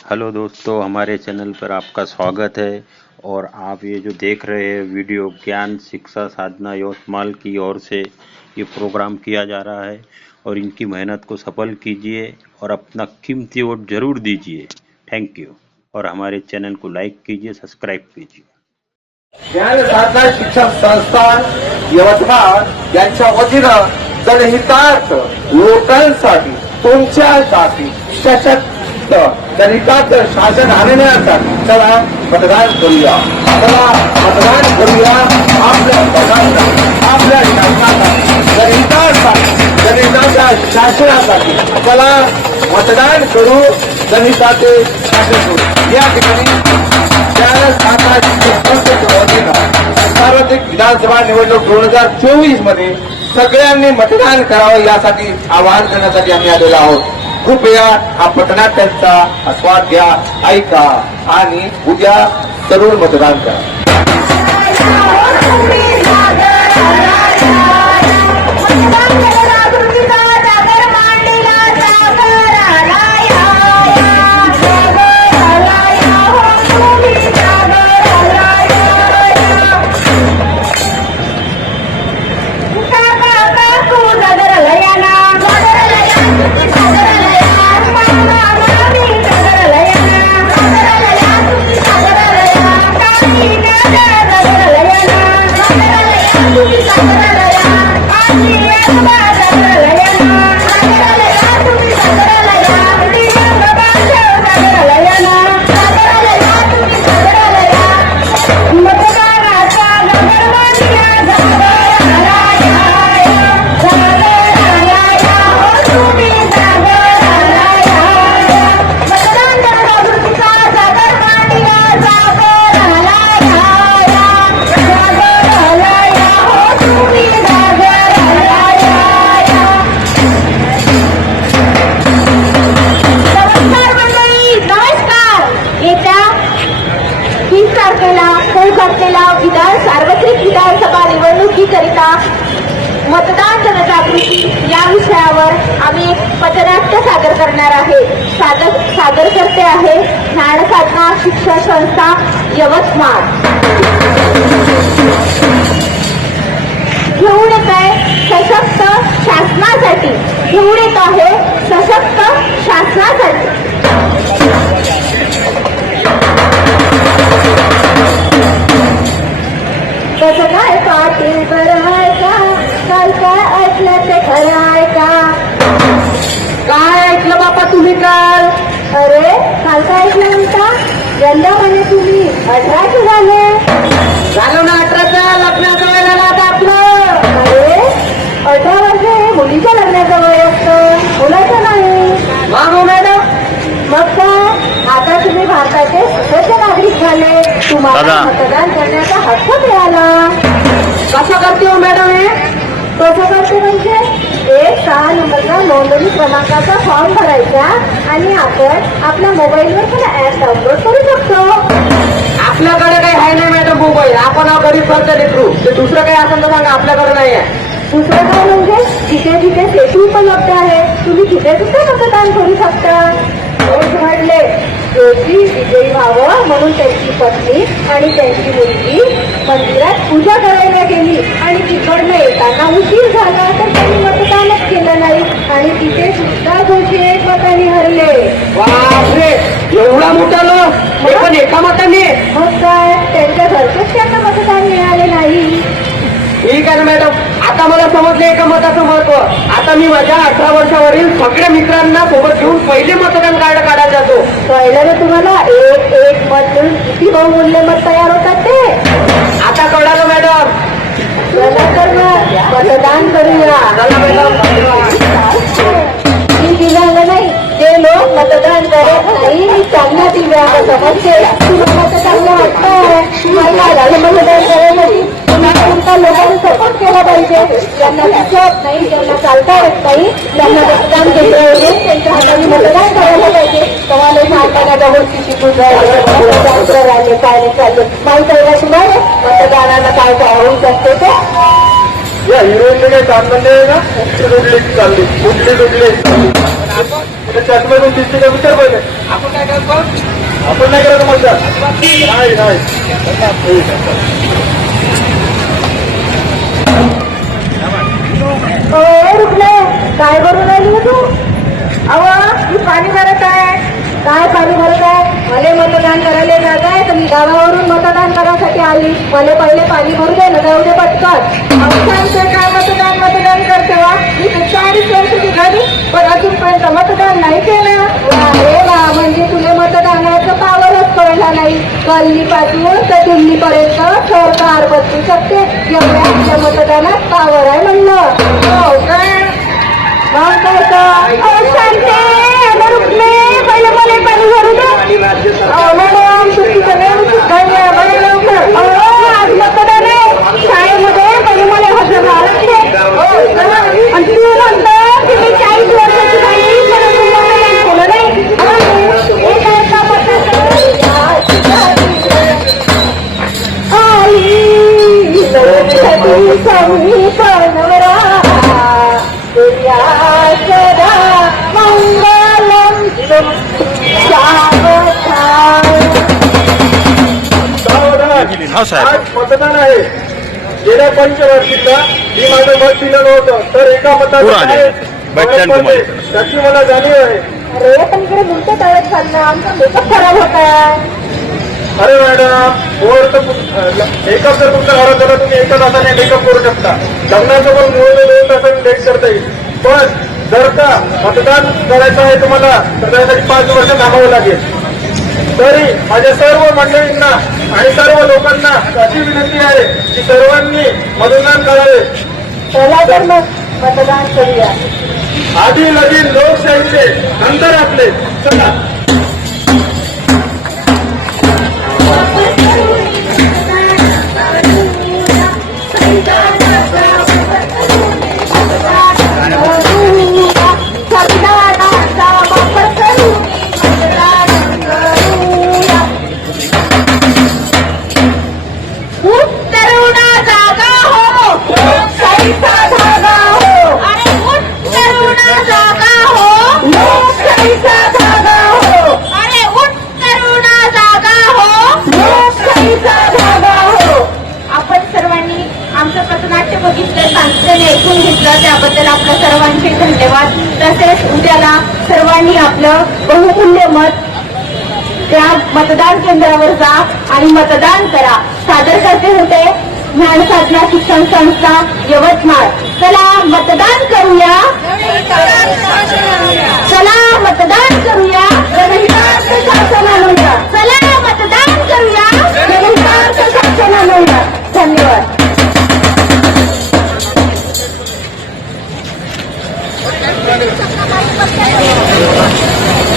Hello दोस्तों, हमारे channel पर आपका स्वागत है। और आप ये जो देख रहे हैं वीडियो ज्ञान शिक्षा साधना यवतमाल की ओर से ये प्रोग्राम किया जा रहा है और इनकी मेहनत को सफल कीजिए और अपना कीमती वोट जरूर दीजिए। Thank you. और हमारे चैनल को लाइक कीजिए, सब्सक्राइब कीजिए। ज्ञान साधना शिक्षण संस्थान यवतमाळ यांच्या वतीनं जनहितार्थ लोकांसाठी तुमच्यासाठी सशक्त जनहितार्थ शासन आणण्यासाठी चला मतदान करूया, चला मतदान करूया आपल्या पदासाठी, आपल्या शासनासाठी, जनहिताच्या शासनासाठी चला मतदान करू, जनहिताचे शासन करू। या ठिकाणी सार्वत्रिक विधानसभा निवडणूक 2024 मध्ये सगळ्यांनी मतदान करावं यासाठी आवाहन करण्यासाठी आम्ही आलेलो आहोत। कृपया हा पथनाट्यांचा आस्वाद घ्या, ऐका आणि उद्या जरूर मतदान करा। सार्वत्रिक विधानसभा निवडणुकीकरिता मतदान जनजागृती या विषयावर आम्ही एक पथनाट्य सादर करणार आहे। सादर करते आहे ज्ञान साधना शिक्षण संस्था यवतमाळ। घेऊन येत आहे सशक्त शासनासाठी, घेऊन येत आहे सशक्त शासनासाठी। कसं काय पाटील बरं आहे का, काल काय ऐकलं ते खरं आहे का? काय ऐकलं बापा तुम्ही काल? अरे काल काय ऐकलं म्हणता? यंदा म्हणे तुम्ही 18चे झाले। झालं ना 18चा, लग्नाचं वय झालं आता आपलं। अरे 18 वर्ष मुलीच्या लग्नाचं वय असतं, मुलाचं नाही। मग मॅडम, मग काय आता तुम्ही भारताचे सशस्त्र नागरिक झाले, तुम्हाला मतदान करण्याचा हक्क मिळाला। कसं करते हो मॅडम हे? कसं करते म्हणजे 1-6 नंबरचा नोंदणी क्रमांकाचा फॉर्म भरायचा आणि आपण आपल्या मोबाईलवर पण ऍप डाउनलोड करू शकतो। आपल्याकडे काही आहे नाही मॅडम मोबाईल, आपण गरीब फक्त लेकरू, ते दुसरं काही असेल तर सांगा, आपल्याकडे नाही आहे। दुसरं काय म्हणजे जिथे जिथे सेतू उपलब्ध आहे, तुम्ही तिथे तिथे मतदान करू शकता। घडले जोशी विजयी व्हावं म्हणून त्यांची पत्नी आणि त्यांची मुलगी मंदिरात पूजा करायला गेली आणि तिकडनं येताना उशीर झाला तर त्यांनी मतदानच केलं नाही आणि तिथे सुद्धा जोशी एक मताने हरले। बापरे, एवढा मोठा लोक, पण एका मताने? मग काय, त्यांच्या घरचेच त्यांना मतदान मिळाले नाही। ठीक आहे ना मॅडम, आता मला समजले एका मताचं महत्व। आता मी माझ्या 18 वर्षावरील सगळ्या मित्रांना सोबत घेऊन पहिले मतदान कार्ड काढायला जातो। कळलं ना तुम्हाला, एक मत देऊन किती बहुमूल्य मत तयार होतात ते? आता कळलं मॅडम, मतदान करूया। मी दिलं नाही, जे लोक मतदान करत नाही त्यांना दिव्या समजते। तुम्हाला तर चांगलं वाटतं मतदान करायसाठी, तुमचा लोकांनी सपोर्ट केला पाहिजे। ज्यांना दिसत नाही, ज्यांना चालता येत नाही, त्यांना मतदान केलं पाहिजे, त्यांच्या हाताने मतदान करायला पाहिजे। तुम्हाला सांगताना जवळची शिकून मतदान करायला काय चालले माहीत आहे का तुम्हाला? मतदानाला काय होऊ शकते ते? या हिरोईनने काय संबंध आहे ना? कुठली चालली, कुठली चष्म्यातून दिसते का विचार पहिले. आपण काय करतो, आपण नाही करत मतदान. नाही नाही रुपले काय करून राहिली तू? अव मी पाणी भरत आहे. काय पाणी भरत आहे? मला मतदान करायला जात आहे तर मी गावावरून मतदान करायसाठी आली. मला पहिले पाणी भरू दे ना, जाऊ दे पटकन. सांगते काय मतदान मतदान करते वा. मी 40 वर्षाची झाली पण अजूनपर्यंत मतदान नाही केलं. अरे वा, म्हणजे तुला मतदानाचं पावरच कळला नाही. गल्लीपासून तर दिल्लीपर्यंत सरकार बदलू शकते एवढ्या आपल्या मतदानात पावर आहे म्हणलं. हो काय मग काय सांगते पहिलं मला पाणी भरू दे. मॅडम चुकीचं नाही, आज मतदान आहे शाळेमध्ये पहिले मला हजर राहावं लागते. आणि तू म्हणतो की मी 40 वर्षाची झाली पण तुम्हाला केलं नाही. एक ऐका आज मतदान आहे. गेल्या पंचवर्षीचा मी माझं मत दिलं नव्हतं तर एका मताचं त्याची मला जाणीव आहे. अरे पण इकडे मुलते तळत चाललं, आमचा मेकअप खराब होत आहे. अरे मॅडम वर तर मेकअप जर तुमच्या घरात झाला तुम्ही एका तासाने मेकअप करू शकता. लग्नाचं पण मूळ 2 तासांनी लेट करता येईल. पण जर का मतदान करायचं आहे तुम्हाला तर त्यासाठी 5 वर्ष थांबावं लागेल. तरी माझ्या सर्व मंडळींना आणि सर्व लोकांना अशी विनंती आहे की सर्वांनी मतदान करावे. चला तर मग मतदान करूया. आधी लगीन लोकशाहीचे नंतर आपले. चला ऐकून घेतलं त्याबद्दल आपल्या सर्वांचे धन्यवाद. तसेच उद्याला सर्वांनी आपलं बहुमूल्य मत त्या मतदान केंद्रावर जा आणि मतदान करा. सादर करते होते ज्ञानसाधना शिक्षण संस्था यवतमाळ. चला मतदान करूया, चला मतदान करूया, जनहितार्थ शासन आणूया. चला मतदान करूया, जनहितार्थ शासन आणूया. धन्यवाद.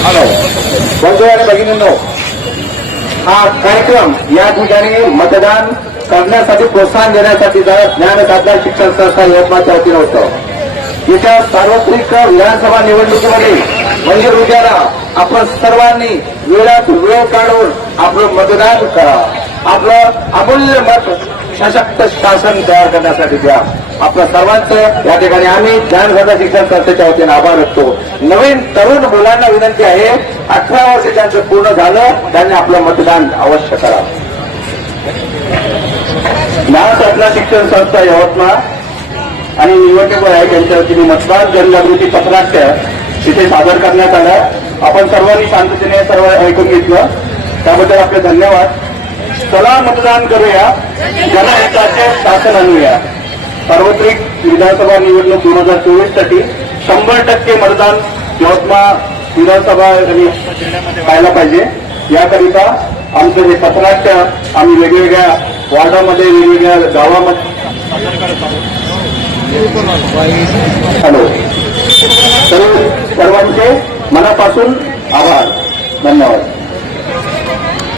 हॅलो बंधू आणि भगिनींनो, हा कार्यक्रम या ठिकाणी मतदान करण्यासाठी प्रोत्साहन देण्यासाठी ज्ञानसाधना शिक्षण संस्था यवतमाळच्या वतीनं होतं. येत्या सार्वत्रिक विधानसभा निवडणुकीमध्ये म्हणजे उद्याला आपण सर्वांनी वेळात वेळ काढून आपलं मतदान करा. आपलं अमूल्य मत सशक्त शासन तयार करण्यासाठी द्या. आपल्या सर्वांचं या ठिकाणी आम्ही ज्ञानसाधना शिक्षण संस्थेच्या वतीने आभार व्यक्तो. नवीन तरुण मुलांना विनंती आहे, 18 वर्ष त्यांचं पूर्ण झालं त्यांनी आपलं मतदान अवश्य करा. ज्ञानसाधना शिक्षण संस्था यवतमाळ आणि निवडणूक आयोग यांच्या वतीने मतदान जनजागृती पथनाट्य तिथे सादर करण्यात आलं. आपण सर्वांनी शांततेने सर्व ऐकून घेतलं त्याबद्दल आपले धन्यवाद. चला मतदान करूया, जनहिताचे शासन आणूया. सार्वत्रिक विधानसभा निवडणूक 2024 साठी 100% मतदान यवतमाळ विधानसभा जिल्ह्यामध्ये व्हायला पाहिजे. याकरिता आमचं हे पथनाट्य आम्ही वेगवेगळ्या वार्डामध्ये वेगवेगळ्या गावामध्ये हॅलो सर्वांचे मनापासून आभार. धन्यवाद.